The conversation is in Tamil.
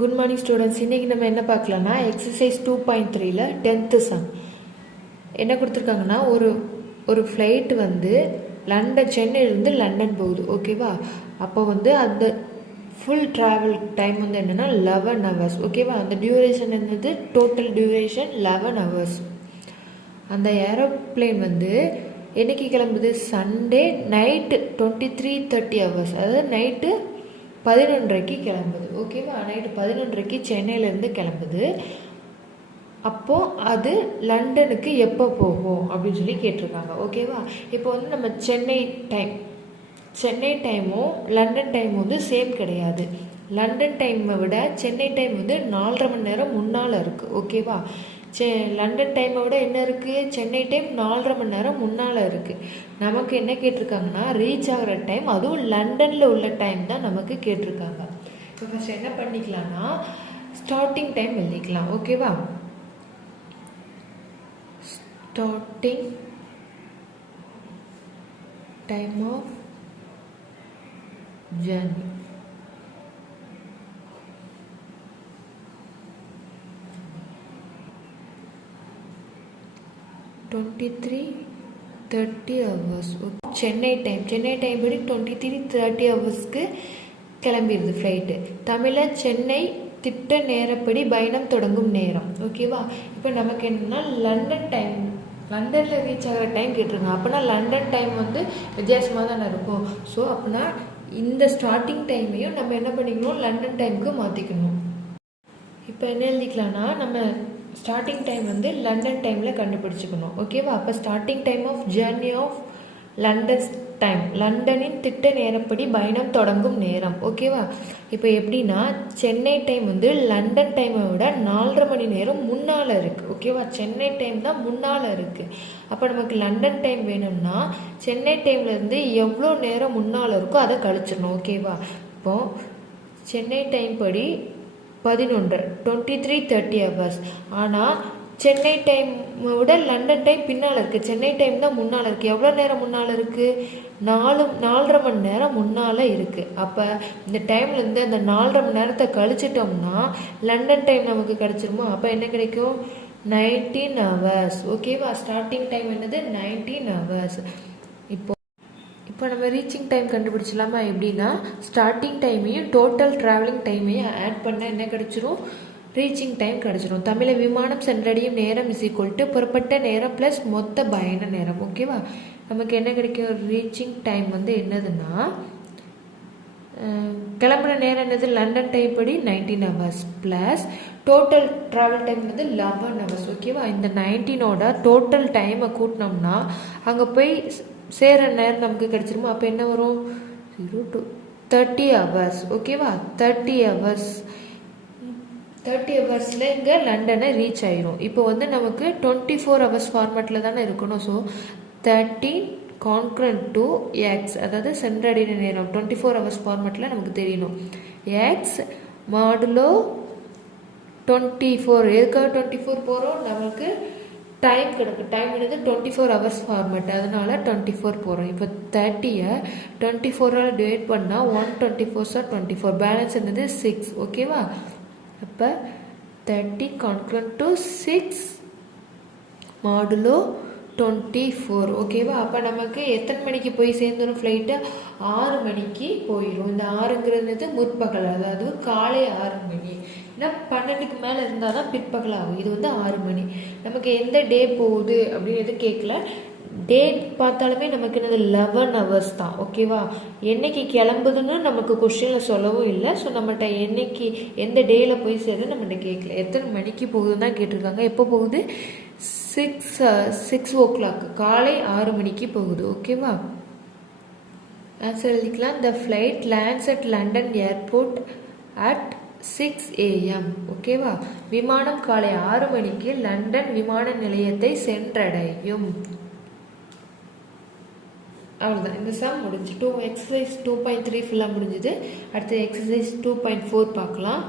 Good morning students. இன்றைக்கி நம்ம என்ன பார்க்கலான்னா எக்ஸசைஸ் 2.3ல 10th சம் என்ன கொடுத்துருக்காங்கன்னா ஒரு ஃப்ளைட் வந்து சென்னையிலேருந்து லண்டன் போகுது. ஓகேவா? அப்போ வந்து அந்த ஃபுல் ட்ராவல் டைம் வந்து என்னென்னா 11 hours. ஓகேவா? அந்த டியூரேஷன் என்னது? Total duration 11 hours. அந்த ஏரோப்ளேன் வந்து என்னைக்கு கிளம்புது? Sunday night 23:30 hours. அதாவது நைட்டு 11:30க்கு கிளம்புது. ஓகேவா? நைட்டு 11:30க்கு சென்னையிலேருந்து கிளம்புது. அப்போது அது லண்டனுக்கு எப்போ போகும் அப்படின்னு சொல்லி கேட்டிருக்காங்க. ஓகேவா? இப்போ வந்து நம்ம சென்னை டைமும் லண்டன் டைமும் வந்து சேம் கிடையாது. லண்டன் டைமை விட சென்னை டைம் வந்து 4.5 மணி நேரம் முன்னால் இருக்குது. ஓகேவா? லண்டன் டைமை விட என்ன இருக்குது? சென்னை டைம் 4.5 மணி நேரம் முன்னால் இருக்குது. நமக்கு என்ன கேட்டிருக்காங்கன்னா ரீச் ஆகிற டைம், அதுவும் லண்டனில் உள்ள டைம் தான் நமக்கு கேட்டிருக்காங்க. இப்போ ஃபஸ்ட் என்ன பண்ணிக்கலாம்னா ஸ்டார்டிங் டைம் எழுதிக்கலாம். ஓகேவா? Starting time of journey. (23:30 hours). Chennai time படி 23:30 ஹவர்ஸ்க்கு கிளம்பிடுது ஃப்ளைட்டு. தமிழில் சென்னை திட்ட நேரப்படி பயணம் தொடங்கும் நேரம். ஓகேவா? இப்போ நமக்கு என்னென்னா லண்டனில் ரீச் ஆகிற டைம் கேட்டிருக்காங்க. அப்போனா லண்டன் டைம் வந்து வித்தியாசமாக தானே இருக்கும். ஸோ அப்படின்னா இந்த ஸ்டார்டிங் டைமையும் நம்ம என்ன பண்ணிக்கணும்? லண்டன் டைமுக்கு மாற்றிக்கணும். இப்போ என்ன எழுதிக்கலாம்னா நம்ம ஸ்டார்டிங் டைம் வந்து லண்டன் டைமில் கண்டுபிடிச்சிக்கணும். ஓகேவா? அப்போ starting time of journey of London time, லண்டனின் திட்ட நேரப்படி பயணம் தொடங்கும் நேரம். ஓகேவா? இப்போ எப்படின்னா சென்னை டைம் வந்து லண்டன் டைமை விட 4.5 மணி நேரம் முன்னால் இருக்குது. ஓகேவா? சென்னை டைம் தான் முன்னால் இருக்குது. அப்போ நமக்கு லண்டன் டைம் வேணும்னா சென்னை டைம்லேருந்து எவ்வளோ நேரம் முன்னால் இருக்கோ அதை கழிச்சிடணும். ஓகேவா? இப்போது சென்னை டைம் படி 23:30 hours. ஆனால் சென்னை டைம் விட லண்டன் டைம் பின்னால் இருக்குது. சென்னை டைம் தான் முன்னால் இருக்குது. எவ்வளோ நேரம் முன்னால் இருக்குது? 4.5 மணி நேரம் முன்னால் இருக்குது. அப்போ இந்த டைம்லேருந்து அந்த 4.5 மணி நேரத்தை கழிச்சிட்டோம்னா லண்டன் டைம் நமக்கு கிடச்சிருமோ? அப்போ என்ன கிடைக்கும்? 19 hours. ஓகேவா? ஸ்டார்டிங் டைம் என்னது? 19 hours. இப்போ நம்ம ரீச்சிங் டைம் கண்டுபிடிச்சலாமா? எப்படின்னா ஸ்டார்டிங் டைமையும் டோட்டல் ட்ராவலிங் டைமையும் ஆட் பண்ண என்ன கிடச்சிரும்? ரீச்சிங் டைம் கிடச்சிரும். தமிழை விமானம் சென்றடையும் நேரம் = புறப்பட்ட நேரம் ப்ளஸ் மொத்த பயண நேரம். ஓகேவா? நமக்கு என்ன கிடைக்கும்? ரீச்சிங் டைம் வந்து என்னதுன்னா கிளம்புற நேரம் என்னது? லண்டன் டைம் படி 19 hours plus total travel time வந்து 11 hours. ஓகேவா? இந்த 19ஓட டோட்டல் டைமை கூட்டினோம்னா அங்கே போய் சேர நேரம் நமக்கு கிடச்சிருமோ? அப்போ என்ன வரும்? 0 to 30 hours. ஓகேவா? 30 ஹவர்ஸில் இங்கே லண்டனை ரீச் ஆயிரும். இப்போ வந்து நமக்கு 24 hours ஃபார்மேட்டில் தானே இருக்கணும். ஸோ 13 கான்க்ரண்ட் டு எக்ஸ், அதாவது சென்றடைகிற நேரம் 24 hours ஃபார்மேட்டில் நமக்கு தெரியணும். X modulo 24. எதுக்காக 24 போகிறோம்? நமக்கு டைம் கிடக்கு. டைம் என்னது? 24 hours ஃபார்மேட். அதனால 24 போகிறோம். இப்போ 30-ஐ 24ஆல் டிவைட் பண்ணால் 124 24. பேலன்ஸ் என்னது? 6. ஓகேவா? அப்போ 30 கான்க்ரண்ட் டு 6 மாடுலோ 24. ஓகேவா? அப்போ நமக்கு எத்தனை மணிக்கு போய் சேர்ந்துடும் ஃப்ளைட்டு? 6 மணிக்கு போயிடும். இந்த 6ங்கிறது முற்பகல், அதாவது காலை 6 மணி. ஏன்னா 12க்கு மேலே இருந்தால் தான் பிற்பகல் ஆகும். இது வந்து 6 மணி. நமக்கு எந்த டே போகுது அப்படின்னு எதுவும் கேட்கல. டேட் பார்த்தாலுமே நமக்கு என்னது? 11 hours தான். ஓகேவா? என்னைக்கு கிளம்புதுன்னு நமக்கு கொஸ்டினில் சொல்லவும் இல்லை. ஸோ நம்மகிட்ட என்னைக்கு எந்த டேயில் போய் சேருன்னு நம்மகிட்ட கேட்கல. எத்தனை மணிக்கு போகுதுன்னு தான் கேட்டிருக்காங்க. எப்போ போகுது? 6 o'clock, காலை 6 மணிக்கு போகுது. ஓகேவா? ஆன்சர் எழுதிக்கலாம். The flight lands at London airport at 6 AM. ஓகேவா? விமானம் காலை 6 மணிக்கு லண்டன் விமான நிலையத்தை சென்றடையும். அவ்வளோதான். இந்த சம் முடிஞ்சு. எக்ஸசைஸ் 2.3 ஃபுல்லாக முடிஞ்சுது. அடுத்து எக்ஸசைஸ் 2.4 பார்க்கலாம்.